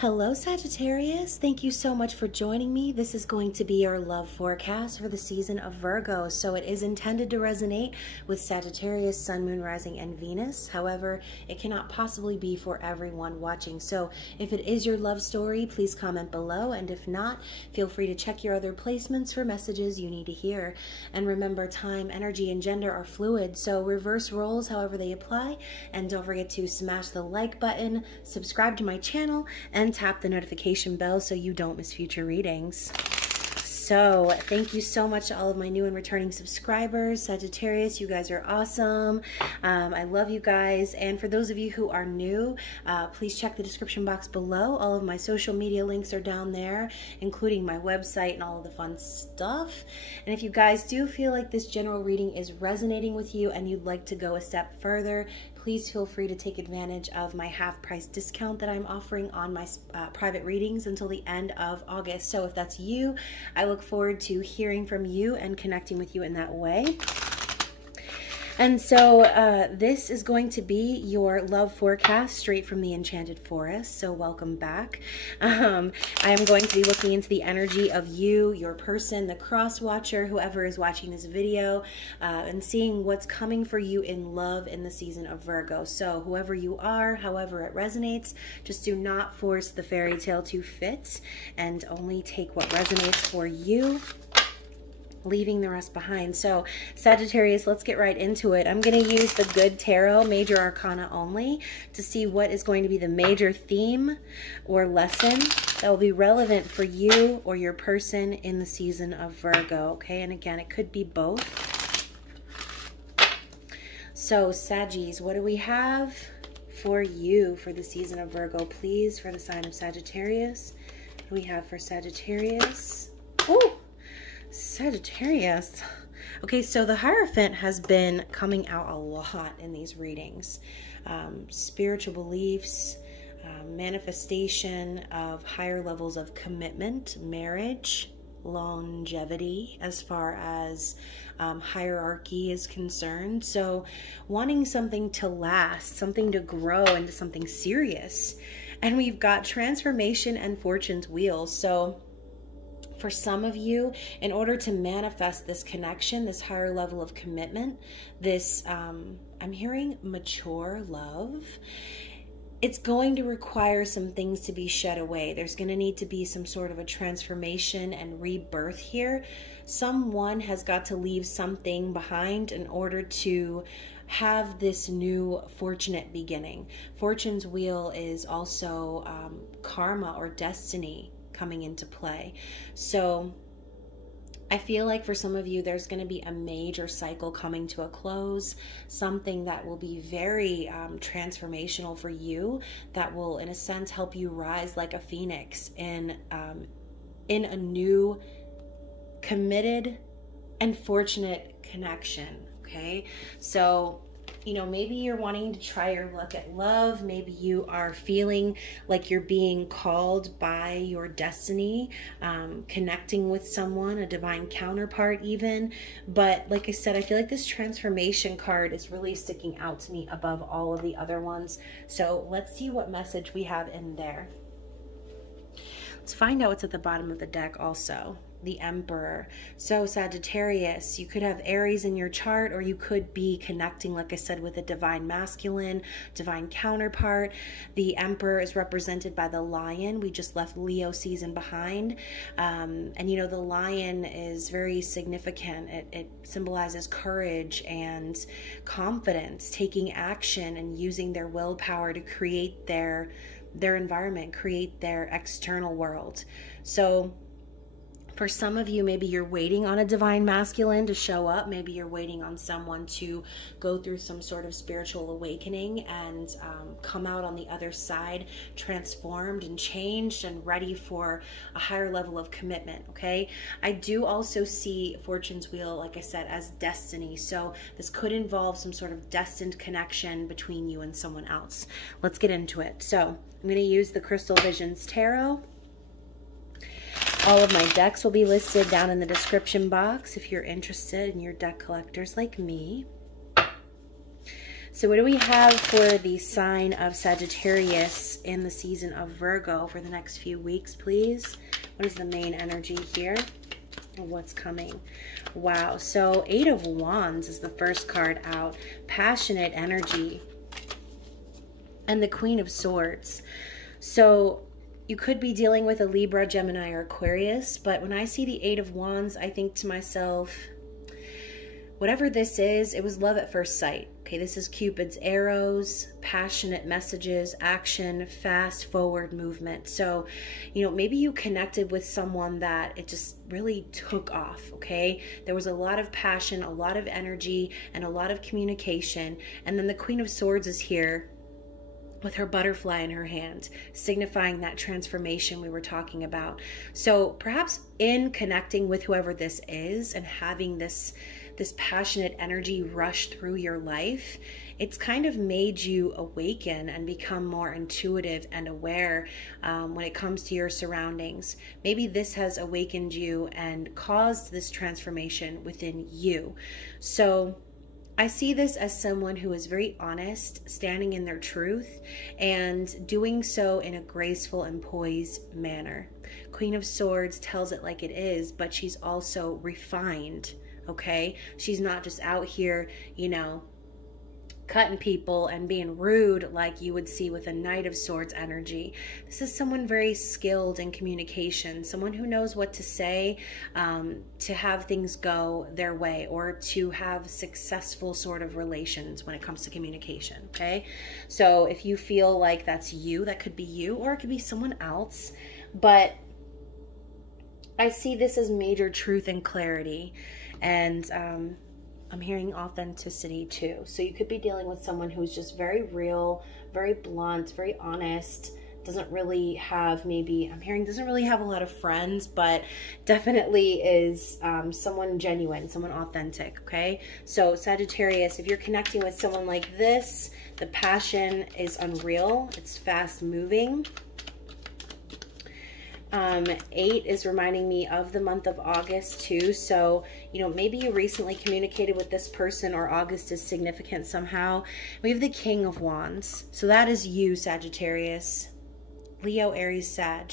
Hello Sagittarius, thank you so much for joining me. This is going to be our love forecast for the season of Virgo. So it is intended to resonate with Sagittarius, Sun, Moon, Rising, and Venus. However, it cannot possibly be for everyone watching. So if it is your love story, please comment below. And if not, feel free to check your other placements for messages you need to hear. And remember, time, energy, and gender are fluid. So reverse roles however they apply. And don't forget to smash the like button, subscribe to my channel, and tap the notification bell so you don't miss future readings. So thank you so much to all of my new and returning subscribers. Sagittarius, you guys are awesome. I love you guys. And for those of you who are new, please check the description box below. All of my social media links are down there, including my website and all of the fun stuff. And if you guys do feel like this general reading is resonating with you and you'd like to go a step further, please feel free to take advantage of my half-price discount that I'm offering on my private readings until the end of August. So if that's you, I look forward to hearing from you and connecting with you in that way. And so this is going to be your love forecast straight from the Enchanted Forest. So welcome back. I am going to be looking into the energy of you, your person, the cross watcher, whoever is watching this video, and seeing what's coming for you in love in the season of Virgo. So whoever you are, however it resonates, just do not force the fairy tale to fit and only take what resonates for you, leaving the rest behind. So Sagittarius, let's get right into it. I'm going to use the Good Tarot, Major Arcana only, to see what is going to be the major theme or lesson that will be relevant for you or your person in the season of Virgo. Okay, and again, it could be both. So Saggies, what do we have for you for the season of Virgo, please, for the sign of Sagittarius? What do we have for Sagittarius? Ooh! Sagittarius. Okay, so the Hierophant has been coming out a lot in these readings. Spiritual beliefs, manifestation of higher levels of commitment, marriage, longevity as far as hierarchy is concerned. So wanting something to last, something to grow into something serious. And we've got transformation and fortune's wheel. So for some of you, in order to manifest this connection, this higher level of commitment, this, I'm hearing mature love, it's going to require some things to be shed away. There's going to need to be some sort of a transformation and rebirth here. Someone has got to leave something behind in order to have this new fortunate beginning. Fortune's wheel is also karma or destiny coming into play. So I feel like for some of you, there's going to be a major cycle coming to a close, something that will be very transformational for you, that will, in a sense, help you rise like a phoenix in a new, committed, and fortunate connection. Okay, so you know, maybe you're wanting to try your luck at love. Maybe you are feeling like you're being called by your destiny, connecting with someone, a divine counterpart even. But like I said, I feel like this transformation card is really sticking out to me above all of the other ones. So let's see what message we have in there. Let's find out what's at the bottom of the deck also. The Emperor. So Sagittarius, you could have Aries in your chart, or you could be connecting, like I said, with a divine masculine, divine counterpart. The Emperor is represented by the lion. We just left Leo season behind. And you know, the lion is very significant. It symbolizes courage and confidence, taking action and using their willpower to create their environment, create their external world. So for some of you, maybe you're waiting on a divine masculine to show up. Maybe you're waiting on someone to go through some sort of spiritual awakening and come out on the other side transformed and changed and ready for a higher level of commitment, okay? I do also see Fortune's wheel, like I said, as destiny. So this could involve some sort of destined connection between you and someone else. Let's get into it. So I'm going to use the Crystal Visions Tarot. All of my decks will be listed down in the description box if you're interested and you're deck collectors like me. So what do we have for the sign of Sagittarius in the season of Virgo for the next few weeks, please? What is the main energy here? What's coming? Wow. So 8 of Wands is the first card out. Passionate energy. And the Queen of Swords. So you could be dealing with a Libra, Gemini, or Aquarius, but when I see the 8 of Wands, I think to myself, whatever this is, it was love at first sight. Okay, this is Cupid's arrows, passionate messages, action, fast forward movement. So, you know, maybe you connected with someone that it just really took off, okay? There was a lot of passion, a lot of energy, and a lot of communication. And then the Queen of Swords is here with her butterfly in her hand, signifying that transformation we were talking about. So perhaps in connecting with whoever this is and having this passionate energy rush through your life, it's kind of made you awaken and become more intuitive and aware when it comes to your surroundings. Maybe this has awakened you and caused this transformation within you. So I see this as someone who is very honest, standing in their truth, and doing so in a graceful and poised manner. Queen of Swords tells it like it is, but she's also refined. Okay, she's not just out here, you know, cutting people and being rude like you would see with a Knight of Swords energy. This is someone very skilled in communication, someone who knows what to say to have things go their way, or to have successful sort of relations when it comes to communication. Okay, so if you feel like that's you, that could be you, or it could be someone else, but I see this as major truth and clarity. And I'm hearing authenticity too. So you could be dealing with someone who's just very real, very blunt, very honest, doesn't really have, maybe I'm hearing doesn't really have a lot of friends, but definitely is someone genuine, someone authentic. Okay, so Sagittarius, if you're connecting with someone like this, the passion is unreal, it's fast moving. 8 is reminding me of the month of August too. So, you know, maybe you recently communicated with this person, or August is significant somehow. We have the King of Wands. So that is you, Sagittarius. Leo, Aries, Sag.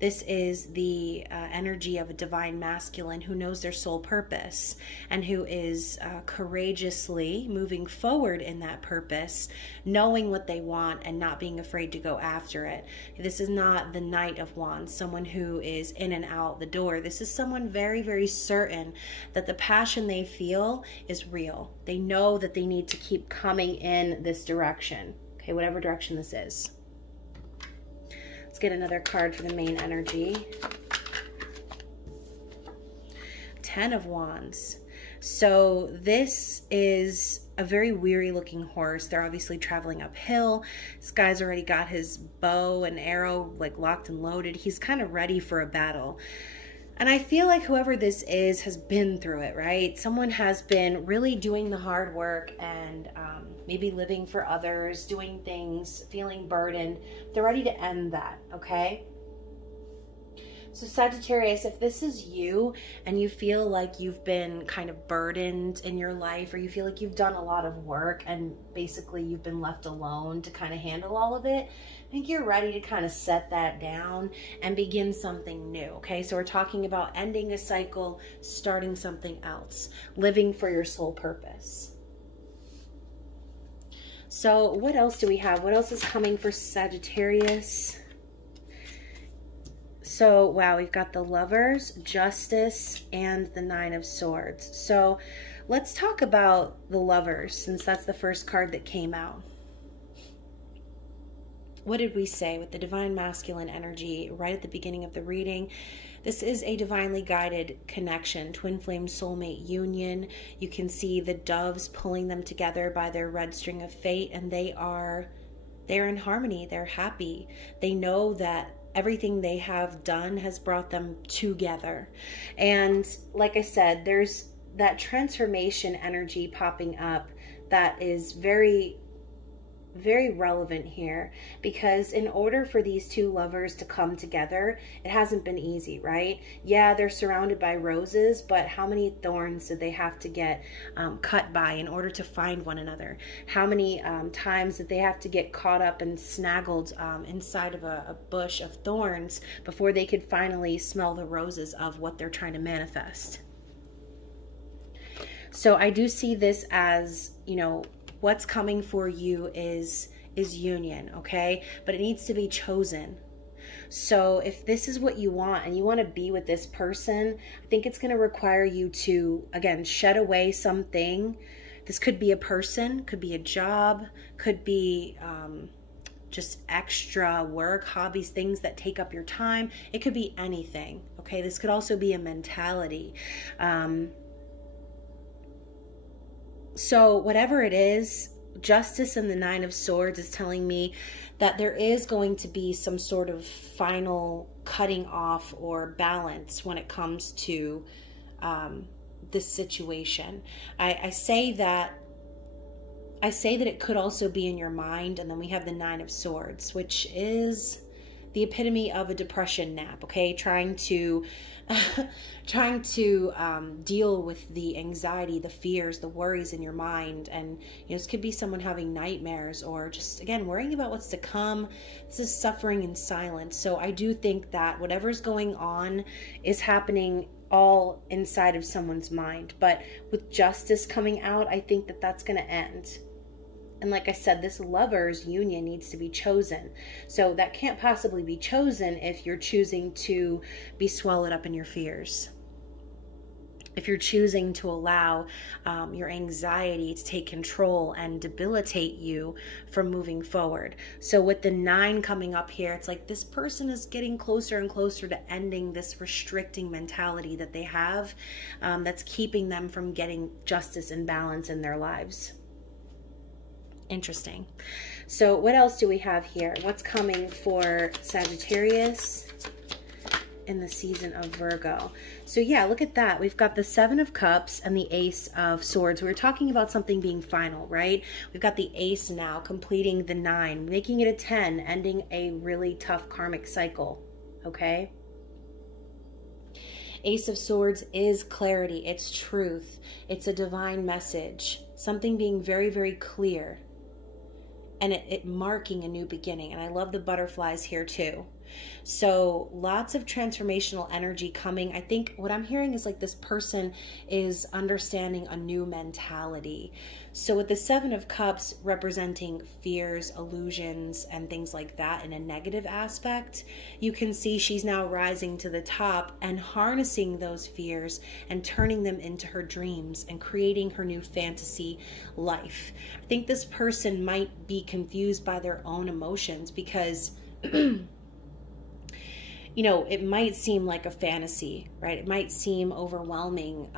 This is the energy of a divine masculine who knows their soul purpose and who is courageously moving forward in that purpose, knowing what they want and not being afraid to go after it. This is not the Knight of Wands, someone who is in and out the door. This is someone very, very certain that the passion they feel is real. They know that they need to keep coming in this direction, okay, whatever direction this is. Let's get another card for the main energy. 10 of Wands. So this is a very weary looking horse. They're obviously traveling uphill. This guy's already got his bow and arrow like locked and loaded. He's kind of ready for a battle. And I feel like whoever this is has been through it, right? Someone has been really doing the hard work and maybe living for others, doing things, feeling burdened. They're ready to end that, okay? So Sagittarius, if this is you and you feel like you've been kind of burdened in your life, or you feel like you've done a lot of work and basically you've been left alone to kind of handle all of it, I think you're ready to kind of set that down and begin something new, okay? So we're talking about ending a cycle, starting something else, living for your soul purpose. So what else do we have? What else is coming for Sagittarius? So, wow, we've got the Lovers, Justice, and the 9 of Swords. So let's talk about the Lovers, since that's the first card that came out. What did we say with the divine masculine energy right at the beginning of the reading? This is a divinely guided connection, twin flame soulmate union. You can see the doves pulling them together by their red string of fate, and they're in harmony. They're happy. They know that everything they have done has brought them together. And like I said, there's that transformation energy popping up that is very very relevant here, because in order for these two lovers to come together, it hasn't been easy, right? Yeah, they're surrounded by roses, but how many thorns did they have to get cut by in order to find one another? How many times did they have to get caught up and snaggled inside of a bush of thorns before they could finally smell the roses of what they're trying to manifest? So I do see this as, you know, what's coming for you is union, okay? But it needs to be chosen. So if this is what you want and you want to be with this person, I think it's going to require you to, again, shed away something. This could be a person, could be a job, could be just extra work, hobbies, things that take up your time. It could be anything, okay? This could also be a mentality. So whatever it is, Justice and the Nine of Swords is telling me that there is going to be some sort of final cutting off or balance when it comes to this situation. I say that it could also be in your mind, and then we have the Nine of Swords, which is the epitome of a depression nap, okay? Trying to deal with the anxiety, the fears, the worries in your mind. And, you know, this could be someone having nightmares or just, again, worrying about what's to come. This is suffering in silence. So I do think that whatever's going on is happening all inside of someone's mind. But with Justice coming out, I think that that's going to end. And like I said, this lover's union needs to be chosen. So that can't possibly be chosen if you're choosing to be swallowed up in your fears. If you're choosing to allow your anxiety to take control and debilitate you from moving forward. So with the 9 coming up here, it's like this person is getting closer and closer to ending this restricting mentality that they have that's keeping them from getting justice and balance in their lives. Interesting. So what else do we have here? What's coming for Sagittarius in the season of Virgo? So yeah, look at that. We've got the 7 of Cups and the Ace of Swords. We were talking about something being final, right? We've got the Ace now completing the 9, making it a 10, ending a really tough karmic cycle, okay? Ace of Swords is clarity. It's truth. It's a divine message. Something being very, very clear. And it marking a new beginning. And I love the butterflies here too. So lots of transformational energy coming. I think what I'm hearing is like this person is understanding a new mentality. So with the 7 of Cups representing fears, illusions, and things like that in a negative aspect, you can see she's now rising to the top and harnessing those fears and turning them into her dreams and creating her new fantasy life. I think this person might be confused by their own emotions because you know, it might seem like a fantasy, right? It might seem overwhelming,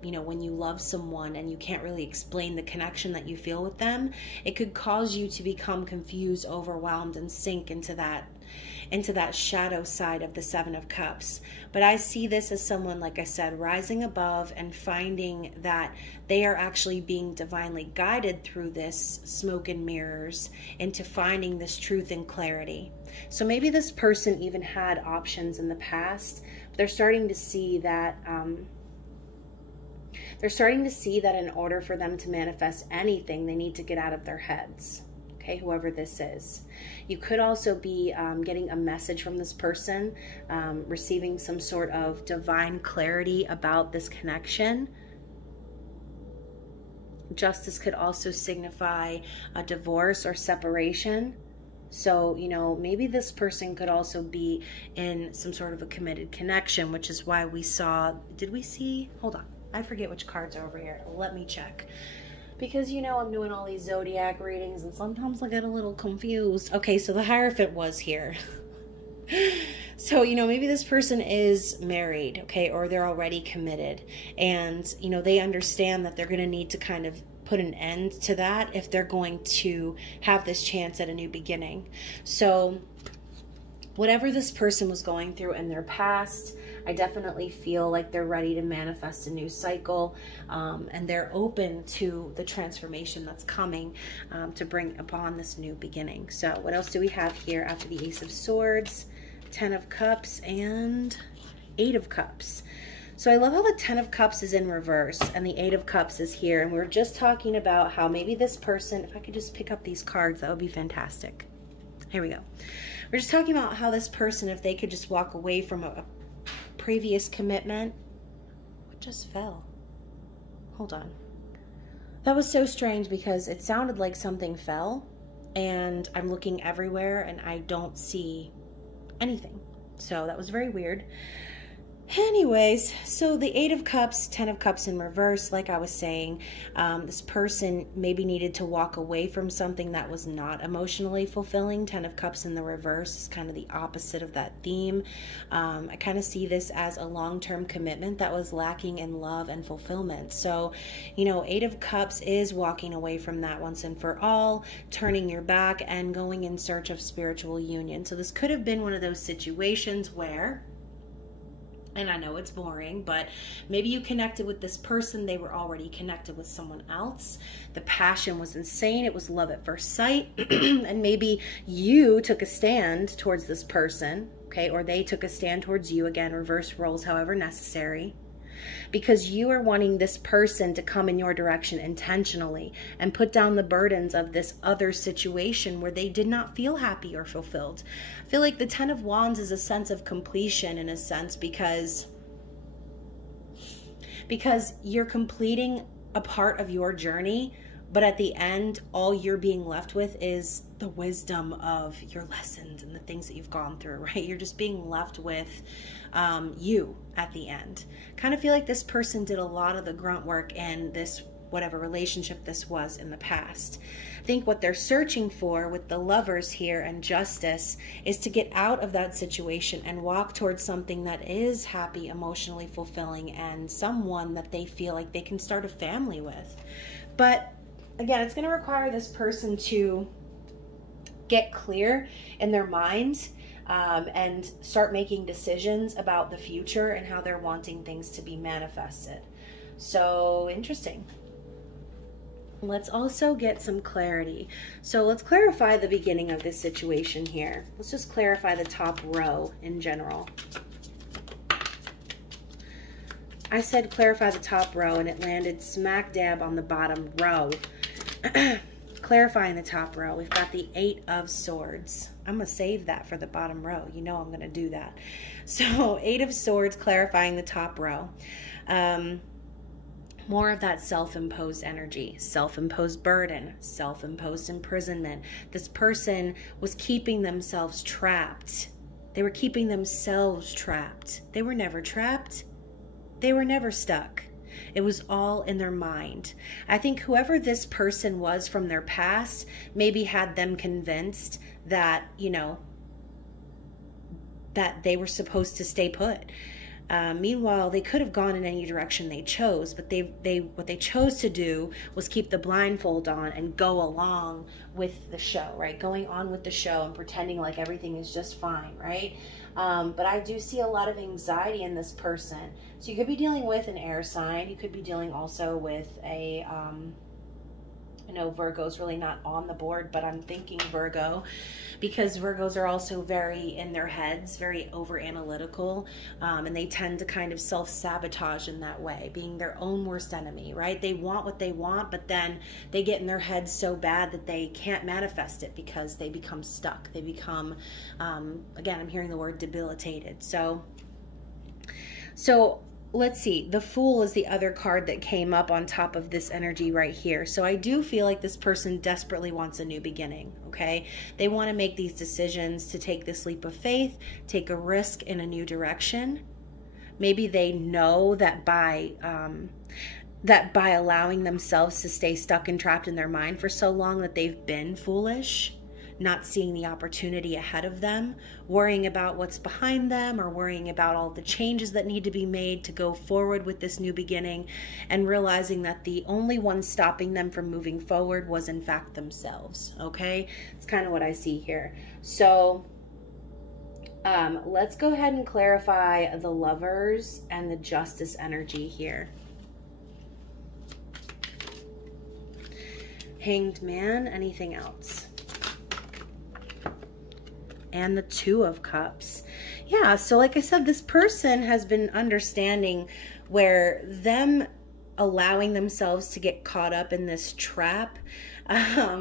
you know, when you love someone and you can't really explain the connection that you feel with them. It could cause you to become confused, overwhelmed, and sink into that shadow side of the 7 of Cups. But I see this as someone, like I said, rising above and finding that they are actually being divinely guided through this smoke and mirrors into finding this truth and clarity. So maybe this person even had options in the past, but they're starting to see that in order for them to manifest anything, they need to get out of their heads. Okay, whoever this is. You could also be getting a message from this person, receiving some sort of divine clarity about this connection. Justice could also signify a divorce or separation. So, you know, maybe this person could also be in some sort of a committed connection, which is why we saw, did we see, hold on, I forget which cards are over here. Let me check. Because, you know, I'm doing all these zodiac readings and sometimes I get a little confused. Okay, so the Hierophant was here. So, you know, maybe this person is married, okay, or they're already committed. And, you know, they understand that they're going to need to kind of put an end to that if they're going to have this chance at a new beginning. So whatever this person was going through in their past, I definitely feel like they're ready to manifest a new cycle, and they're open to the transformation that's coming to bring upon this new beginning. So what else do we have here after the Ace of Swords, 10 of Cups, and 8 of Cups? So I love how the 10 of Cups is in reverse and the 8 of Cups is here. And we were just talking about how maybe this person, if I could just pick up these cards, that would be fantastic. Here we go. We're just talking about how this person, if they could just walk away from a previous commitment. What just fell? Hold on. That was so strange because it sounded like something fell, and I'm looking everywhere and I don't see anything. So that was very weird. Anyways, so the 8 of Cups, 10 of Cups in reverse, like I was saying, this person maybe needed to walk away from something that was not emotionally fulfilling. 10 of Cups in the reverse is kind of the opposite of that theme. I kind of see this as a long-term commitment that was lacking in love and fulfillment. So, you know, 8 of Cups is walking away from that once and for all, turning your back and going in search of spiritual union. So this could have been one of those situations where, and I know it's boring, but maybe you connected with this person, they were already connected with someone else. The passion was insane. It was love at first sight. And maybe you took a stand towards this person, okay? Or they took a stand towards you. Again, reverse roles, however necessary. Because you are wanting this person to come in your direction intentionally and put down the burdens of this other situation where they did not feel happy or fulfilled. I feel like the 10 of Wands is a sense of completion in a sense because you're completing a part of your journey, but at the end, all you're being left with is the wisdom of your lessons and the things that you've gone through, right? You're just being left with you at the end. Kind of feel like this person did a lot of the grunt work in this, whatever relationship this was in the past. I think what they're searching for with the Lovers here and Justice is to get out of that situation and walk towards something that is happy, emotionally fulfilling, and someone that they feel like they can start a family with. But again, it's going to require this person to get clear in their mind and start making decisions about the future and how they're wanting things to be manifested. So interesting. Let's also get some clarity. So let's clarify the beginning of this situation here. Let's just clarify the top row in general. I said clarify the top row and it landed smack dab on the bottom row. Clarifying the top row, we've got the 8 of Swords. I'm going to save that for the bottom row. You know I'm going to do that. So 8 of Swords, clarifying the top row. More of that self-imposed energy, self-imposed burden, self-imposed imprisonment. This person was keeping themselves trapped. They were keeping themselves trapped. They were never trapped. They were never stuck. It was all in their mind. I think whoever this person was from their past maybe had them convinced that, you know, that they were supposed to stay put. Meanwhile, they could have gone in any direction they chose, but what they chose to do was keep the blindfold on and go along with the show, right? Going on with the show and pretending like everything is just fine, right? But I do see a lot of anxiety in this person. So you could be dealing with an air sign. You could be dealing also with a, I know Virgo's really not on the board, but I'm thinking Virgo because Virgos are also very in their heads, very over analytical, and they tend to kind of self-sabotage in that way, being their own worst enemy, right? They want what they want, but then they get in their heads so bad that they can't manifest it because they become stuck. They become, again, I'm hearing the word debilitated. So let's see, the Fool is the other card that came up on top of this energy right here. So I do feel like this person desperately wants a new beginning, okay? They want to make these decisions to take this leap of faith, take a risk in a new direction. Maybe they know that by allowing themselves to stay stuck and trapped in their mind for so long that they've been foolish, not seeing the opportunity ahead of them, worrying about what's behind them or worrying about all the changes that need to be made to go forward with this new beginning, and realizing that the only one stopping them from moving forward was in fact themselves, okay? It's kind of what I see here. So Let's go ahead and clarify the Lovers and the Justice energy here. Hanged Man, anything else? And the Two of Cups. Yeah, so like I said, this person has been understanding where them allowing themselves to get caught up in this trap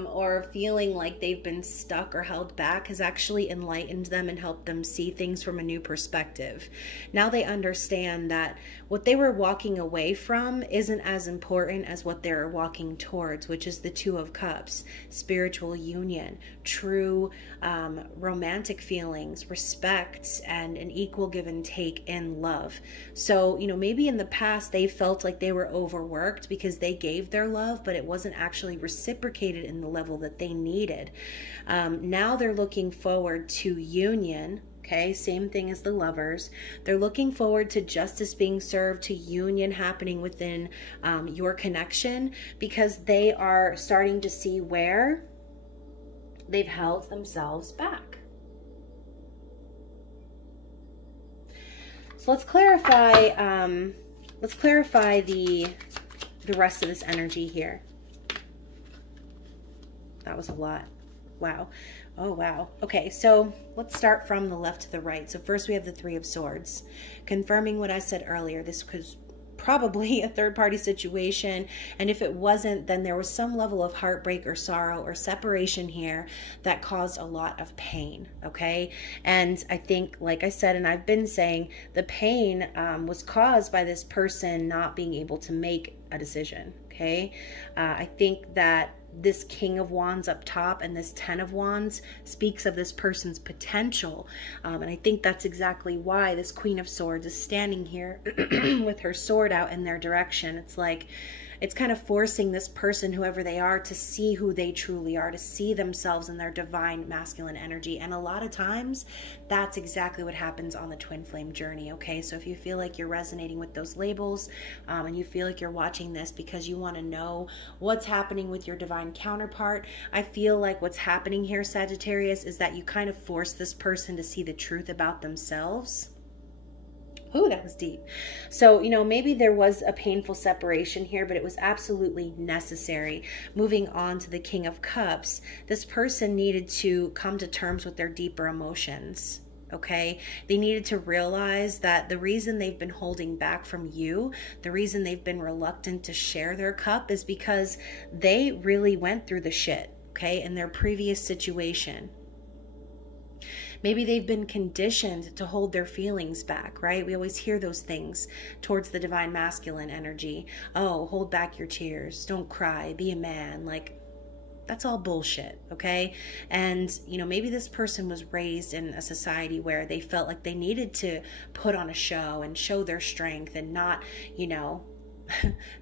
or feeling like they've been stuck or held back has actually enlightened them and helped them see things from a new perspective. Now they understand that what they were walking away from isn't as important as what they're walking towards, which is the Two of Cups, spiritual union, true romantic feelings, respect, and an equal give and take in love. So, you know, maybe in the past they felt like they were overworked because they gave their love, but it wasn't actually reciprocated in the level that they needed. Now they're looking forward to union. Okay, same thing as the Lovers. They're looking forward to justice being served, to union happening within your connection, because they are starting to see where they've held themselves back. So let's clarify the rest of this energy here. That was a lot. Wow. Oh, wow. Okay, so let's start from the left to the right. So first we have the Three of Swords. Confirming what I said earlier, this was probably a third-party situation, and if it wasn't, then there was some level of heartbreak or sorrow or separation here that caused a lot of pain, okay? And I think, like I said, and I've been saying, the pain was caused by this person not being able to make a decision, okay? I think that this King of Wands up top and this Ten of Wands speaks of this person's potential. And I think that's exactly why this Queen of Swords is standing here with her sword out in their direction. It's like, it's kind of forcing this person, whoever they are, to see who they truly are, to see themselves in their divine masculine energy. And a lot of times, that's exactly what happens on the twin flame journey, okay? So if you feel like you're resonating with those labels, and you feel like you're watching this because you want to know what's happening with your divine counterpart, I feel like what's happening here, Sagittarius, is that you kind of force this person to see the truth about themselves. Ooh, that was deep. So, you know, maybe there was a painful separation here, but it was absolutely necessary. Moving on to the King of Cups, this person needed to come to terms with their deeper emotions. Okay, they needed to realize that the reason they've been holding back from you, the reason they've been reluctant to share their cup, is because they really went through the shit, okay, in their previous situation. Maybe they've been conditioned to hold their feelings back, right? We always hear those things towards the divine masculine energy. Oh, hold back your tears. Don't cry. Be a man. Like, that's all bullshit, okay? And, you know, maybe this person was raised in a society where they felt like they needed to put on a show and show their strength and not, you know,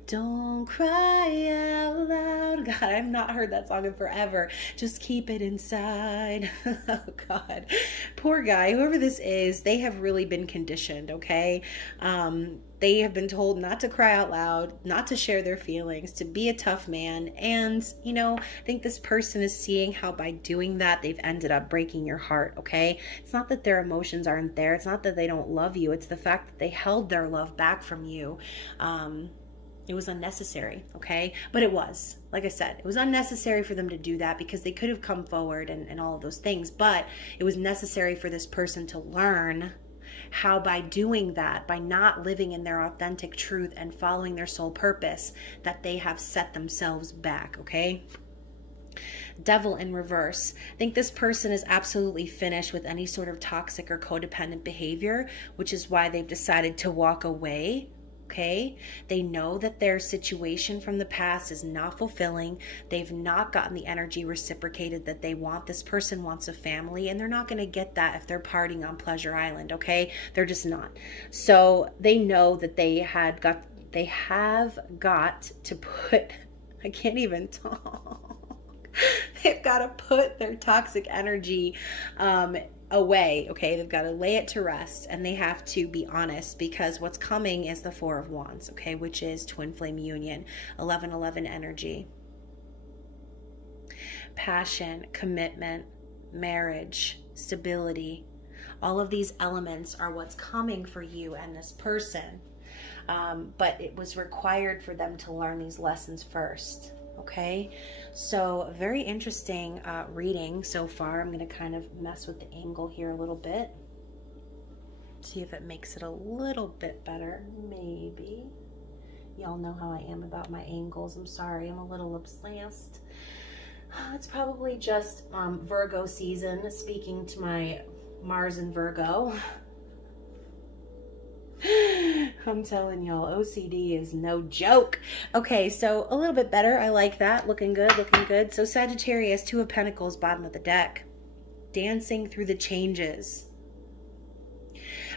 don't cry out loud. God, I've not heard that song in forever. Just keep it inside. Oh, God. Poor guy. Whoever this is, they have really been conditioned, okay? They have been told not to cry out loud, not to share their feelings, to be a tough man. And, you know, I think this person is seeing how by doing that, they've ended up breaking your heart, okay? It's not that their emotions aren't there. It's not that they don't love you. It's the fact that they held their love back from you. It was unnecessary, okay? But it was, like I said, it was unnecessary for them to do that because they could have come forward and all of those things. But it was necessary for this person to learn how by doing that, by not living in their authentic truth and following their soul purpose, that they have set themselves back, okay? Devil in reverse. I think this person is absolutely finished with any sort of toxic or codependent behavior, which is why they've decided to walk away. Okay, they know that their situation from the past is not fulfilling. They've not gotten the energy reciprocated that they want. This person wants a family, and they're not going to get that if they're partying on Pleasure Island. Okay, they're just not. So they know that they have got to put, I can't even talk. They've got to put their toxic energy away, okay? They've got to lay it to rest, and they have to be honest, because what's coming is the Four of Wands, okay, which is twin flame union, 11-11 energy. Passion, commitment, marriage, stability, All of these elements are what's coming for you and this person. But it was required for them to learn these lessons first. Okay, so very interesting reading so far. I'm going to kind of mess with the angle here a little bit. See if it makes it a little bit better. Maybe. Y'all know how I am about my angles. I'm sorry, I'm a little obsessed. It's probably just Virgo season, speaking to my Mars in Virgo. I'm telling y'all, OCD is no joke. Okay, so a little bit better. I like that. Looking good, looking good. So Sagittarius, 2 of Pentacles, bottom of the deck. Dancing through the changes.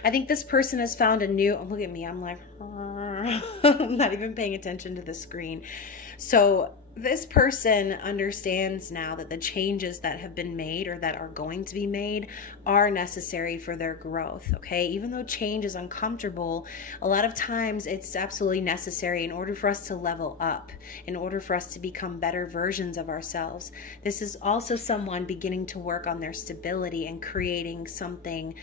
I think this person has found a new, oh, look at me, I'm like, I'm not even paying attention to the screen. So this person understands now that the changes that have been made or that are going to be made are necessary for their growth, okay? Even though change is uncomfortable, a lot of times it's absolutely necessary in order for us to level up, in order for us to become better versions of ourselves. This is also someone beginning to work on their stability and creating something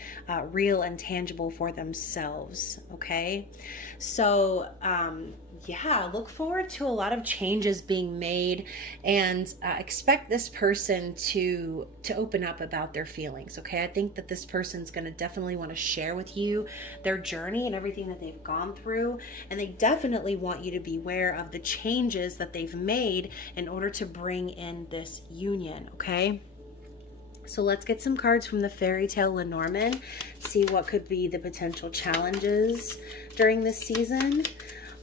real and tangible for themselves, okay? So, yeah, look forward to a lot of changes being made, and expect this person to open up about their feelings, okay? I think that this person's going to definitely want to share with you their journey and everything that they've gone through, and they definitely want you to be aware of the changes that they've made in order to bring in this union, okay? So let's get some cards from the Fairy Tale Lenormand, see what could be the potential challenges during this season.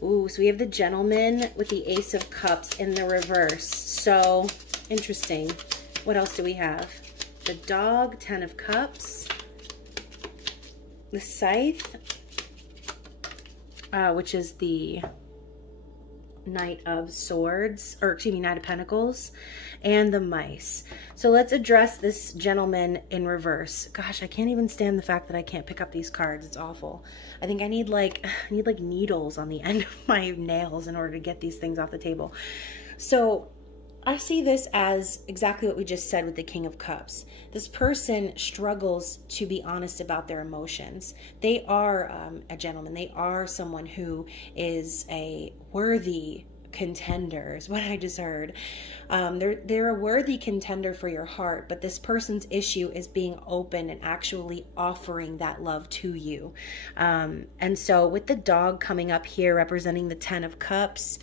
Ooh, so we have the Gentleman with the Ace of Cups in the reverse. So, interesting. What else do we have? The Dog, 10 of Cups. The Scythe, which is the Knight of Swords, or excuse me, Knight of Pentacles, and the Mice. So let's address this Gentleman in reverse. Gosh, I can't even stand the fact that I can't pick up these cards. It's awful. I think I need like needles on the end of my nails in order to get these things off the table. So I see this as exactly what we just said with the King of Cups. This person struggles to be honest about their emotions. They are a gentleman. They are someone who is a worthy contender, is what I just heard. They're a worthy contender for your heart, but this person's issue is being open and actually offering that love to you. And so with the dog coming up here representing the 10 of Cups,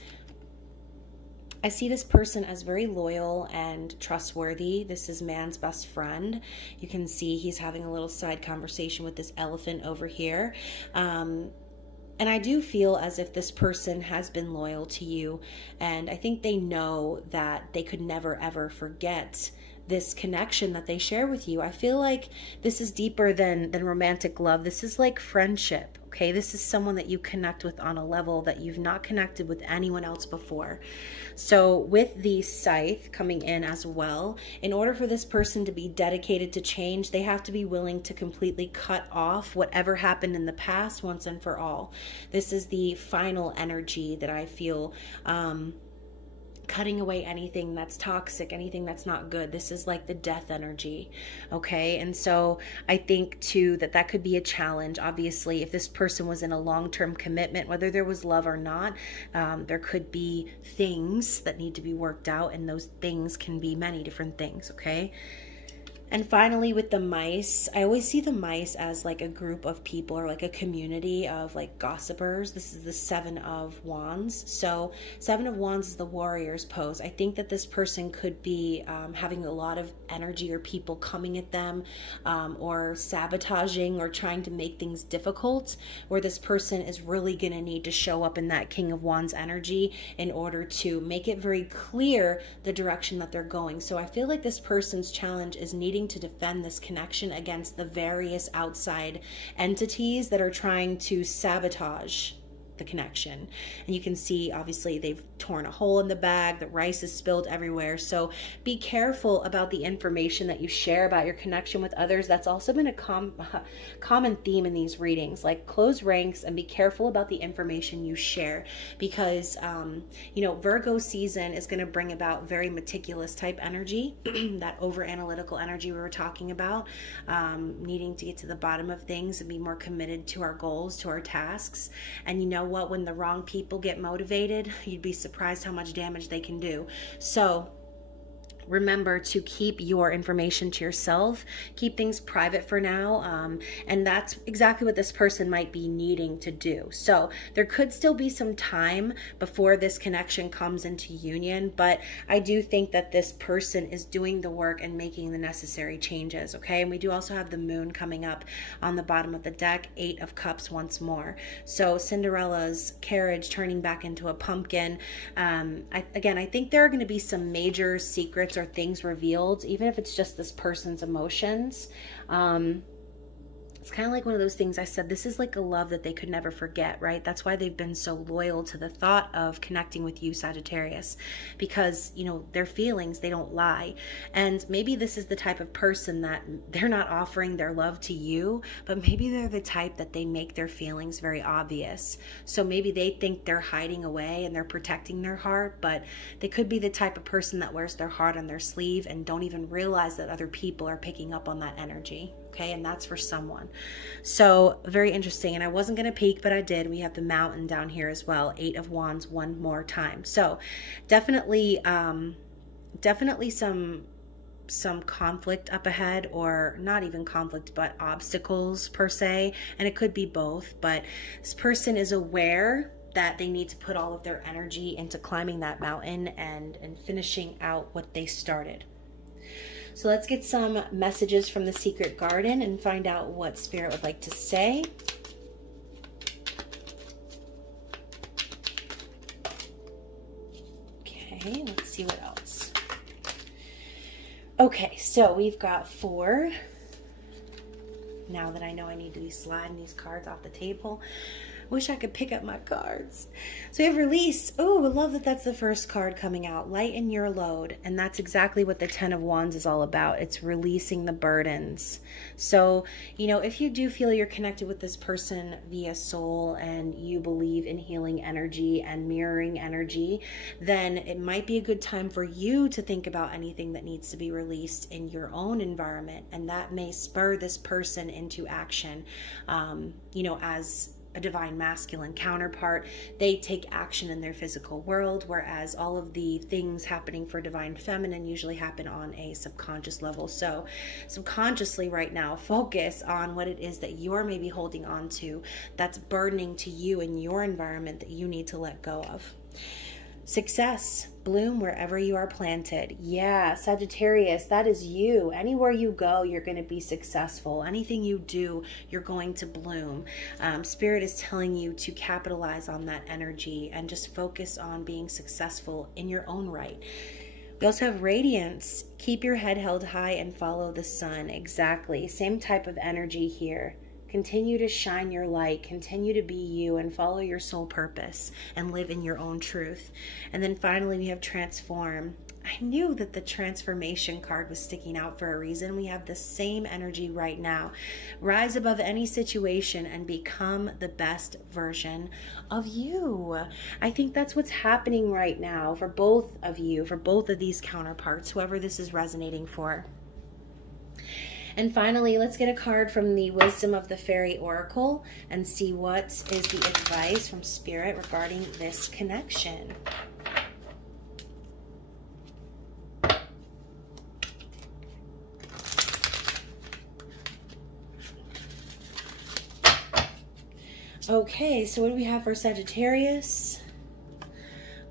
I see this person as very loyal and trustworthy. This is man's best friend. You can see he's having a little side conversation with this elephant over here. And I do feel as if this person has been loyal to you, and I think they know that they could never ever forget this connection that they share with you. I feel like this is deeper than romantic love. This is like friendship, okay? This is someone that you connect with on a level that you've not connected with anyone else before. So with the Scythe coming in as well, in order for this person to be dedicated to change, they have to be willing to completely cut off whatever happened in the past once and for all. This is the final energy that I feel, cutting away anything that's toxic, anything that's not good. This is like the death energy, okay? And so I think too that could be a challenge. Obviously, if this person was in a long-term commitment, whether there was love or not, there could be things that need to be worked out, and those things can be many different things, okay? And finally, with the Mice, I always see the Mice as like a group of people or like a community of like gossipers. This is the 7 of Wands. So 7 of Wands is the warrior's pose. I think that this person could be having a lot of energy or people coming at them, or sabotaging or trying to make things difficult, where this person is really going to need to show up in that King of Wands energy in order to make it very clear the direction that they're going. So I feel like this person's challenge is needing to defend this connection against the various outside entities that are trying to sabotage the connection. And you can see, obviously, they've torn a hole in the bag, the rice is spilled everywhere. So be careful about the information that you share about your connection with others. That's also been a common theme in these readings. Like, close ranks and be careful about the information you share, because you know, Virgo season is going to bring about very meticulous type energy, that over analytical energy we were talking about, needing to get to the bottom of things and be more committed to our goals, to our tasks. And you know what, when the wrong people get motivated, you'd be surprised how much damage they can do. So remember to keep your information to yourself, keep things private for now, and that's exactly what this person might be needing to do. So there could still be some time before this connection comes into union, but I do think that this person is doing the work and making the necessary changes, okay? And we do also have the moon coming up on the bottom of the deck, 8 of Cups once more. So Cinderella's carriage turning back into a pumpkin. I think there are going to be some major secrets or things revealed, even if it's just this person's emotions. It's kind of like one of those things I said, this is like a love that they could never forget, right? That's why they've been so loyal to the thought of connecting with you, Sagittarius, because, you know, their feelings, they don't lie. And maybe this is the type of person that they're not offering their love to you, but maybe they're the type that they make their feelings very obvious. So maybe they think they're hiding away and they're protecting their heart, but they could be the type of person that wears their heart on their sleeve and don't even realize that other people are picking up on that energy. Okay, and that's for someone. So very interesting. And I wasn't going to peek, but I did. We have the mountain down here as well. 8 of Wands one more time. So definitely some conflict up ahead, or not even conflict, but obstacles per se. And it could be both, but this person is aware that they need to put all of their energy into climbing that mountain and finishing out what they started. So let's get some messages from the Secret Garden and find out what Spirit would like to say. Okay, let's see what else. Okay, so we've got 4. Now that I know I need to be sliding these cards off the table, wish I could pick up my cards. So we have release. Oh, I love that that's the first card coming out. Lighten your load. And that's exactly what the 10 of Wands is all about. It's releasing the burdens. So, you know, if you do feel you're connected with this person via soul and you believe in healing energy and mirroring energy, then it might be a good time for you to think about anything that needs to be released in your own environment. And that may spur this person into action, you know, as a divine masculine counterpart. They take action in their physical world, whereas all of the things happening for divine feminine usually happen on a subconscious level. So subconsciously right now, focus on what it is that you're maybe holding on to that's burdening to you in your environment that you need to let go of. Success. Bloom wherever you are planted. Yeah, Sagittarius, that is you. Anywhere you go, you're going to be successful. Anything you do, you're going to bloom. Spirit is telling you to capitalize on that energy and just focus on being successful in your own right. We also have Radiance. Keep your head held high and follow the sun. Exactly. Same type of energy here. Continue to shine your light, continue to be you and follow your soul purpose and live in your own truth. And then finally we have Transform. I knew that the transformation card was sticking out for a reason. We have the same energy right now. Rise above any situation and become the best version of you. I think that's what's happening right now for both of you, for both of these counterparts, whoever this is resonating for. And finally, let's get a card from the Wisdom of the Fairy Oracle and see what is the advice from Spirit regarding this connection. Okay, so what do we have for Sagittarius?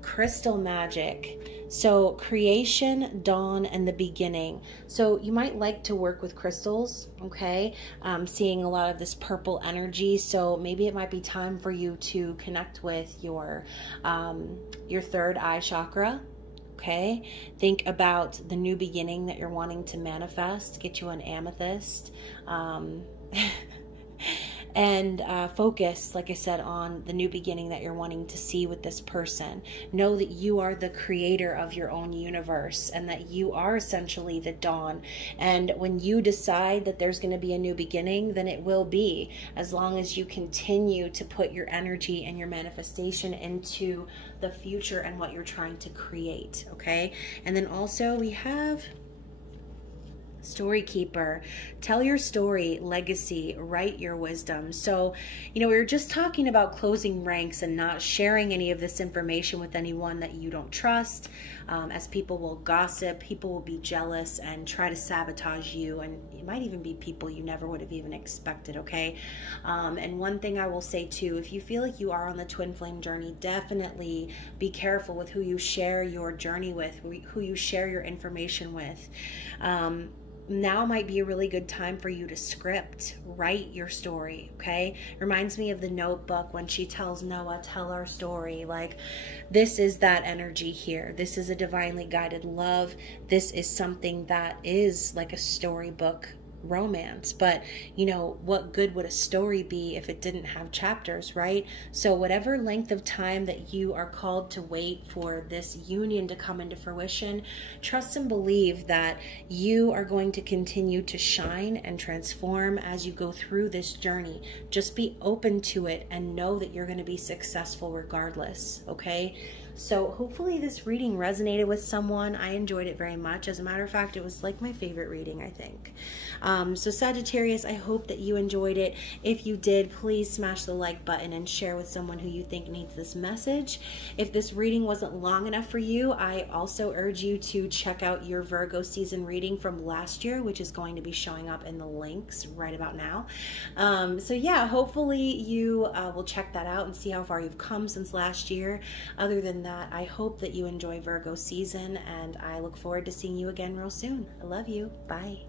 Crystal magic. So creation, dawn, and the beginning. So you might like to work with crystals, okay? Seeing a lot of this purple energy. So maybe it might be time for you to connect with your third eye chakra, okay? Think about the new beginning that you're wanting to manifest. Get you an amethyst. And focus, like I said, on the new beginning that you're wanting to see with this person. Know that you are the creator of your own universe and that you are essentially the dawn. And when you decide that there's going to be a new beginning, then it will be, as long as you continue to put your energy and your manifestation into the future and what you're trying to create. Okay. And then also we have Story Keeper. Tell your story, legacy, write your wisdom. So, we were just talking about closing ranks and not sharing any of this information with anyone that you don't trust, as people will gossip, people will be jealous and try to sabotage you, and it might even be people you never would have even expected, okay? And one thing I will say too, if you feel like you are on the twin flame journey, definitely be careful with who you share your journey with, who you share your information with. Now might be a really good time for you to write your story, okay? Reminds me of the Notebook when she tells Noah, tell our story. Like, this is that energy here. This is a divinely guided love. This is something that is like a storybook romance, but what good would a story be if it didn't have chapters, right? So whatever length of time that you are called to wait for this union to come into fruition, trust and believe that you are going to continue to shine and transform as you go through this journey. Just be open to it and know that you're going to be successful regardless, okay? So hopefully this reading resonated with someone. I enjoyed it very much. As a matter of fact, it was like my favorite reading, I think. So Sagittarius, I hope that you enjoyed it. If you did, please smash the like button and share with someone who you think needs this message. If this reading wasn't long enough for you, I also urge you to check out your Virgo season reading from last year, which is going to be showing up in the links right about now. So yeah, hopefully you will check that out and see how far you've come since last year. Other than that, I hope that you enjoy Virgo season, and I look forward to seeing you again real soon. I love you. Bye.